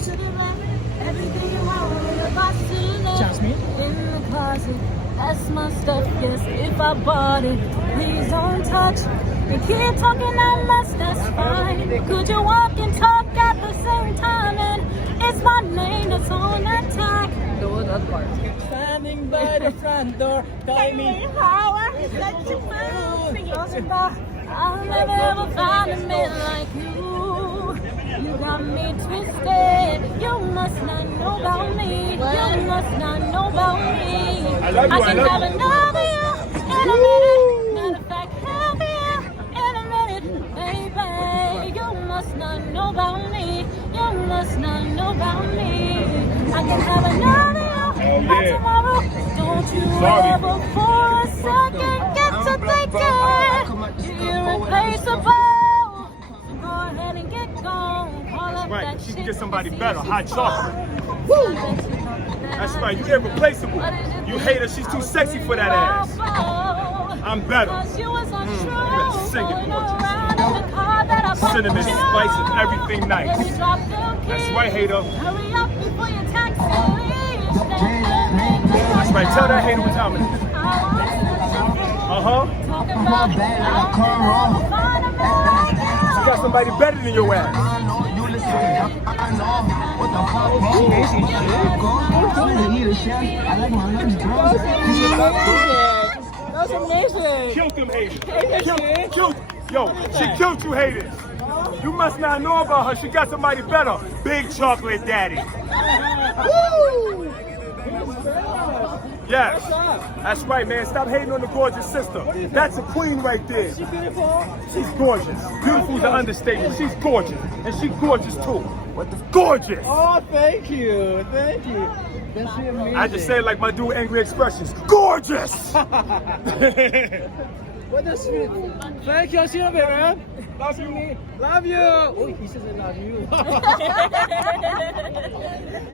should have left everything you want in the box to left. Jasmine? In the closet, that's my stuff. Yes, if I bought it, please don't touch. And keep talking that mess, that's fine. Could you walk and talk at the same time? And it's my name that's on that tag. Standing by the front door, tell me how I let you feel. I'll never ever find a man like you. You got me twisted. You must not know about me. You must not know about me. I love you, I can have another you in a minute. Matter of fact, have you in a minute, baby. You must not know about me. You must not know about me. I can have another you by tomorrow. Don't you ever for a second get to thinking irreplaceable. So go ahead and get gone. Call up Right, that she can shit get somebody that better, she hot used to chocolate. call. Woo! That's right, you irreplaceable. You hate her, she's too sexy for that ass. I'm better. Cause you was untrue, Sing it, going gorgeous. around in the car that I bought Cinnamon, you. spices, everything nice. Let me drop the That's key. right, hater. Hurry up before your taxi leaves. That's right, tell that hater what time it is. Uh-huh. Talking about She got somebody better than your ass. That's amazing. Killed them haters. Killed. Yo, she killed you haters. You must not know about her. She got somebody better. Big chocolate daddy. Woo! Yes. That's right, man. Stop hating on the gorgeous sister. That's a queen right there. She beautiful. She's gorgeous. Beautiful is an understatement. She's gorgeous. And she's gorgeous too. Gorgeous. Oh, thank you. Thank you. That's amazing. I just say it like my dude Angry Expressions. Gorgeous! What a sweet. Thank you. See you, man. Love you. Love you. Oh, he says I love you.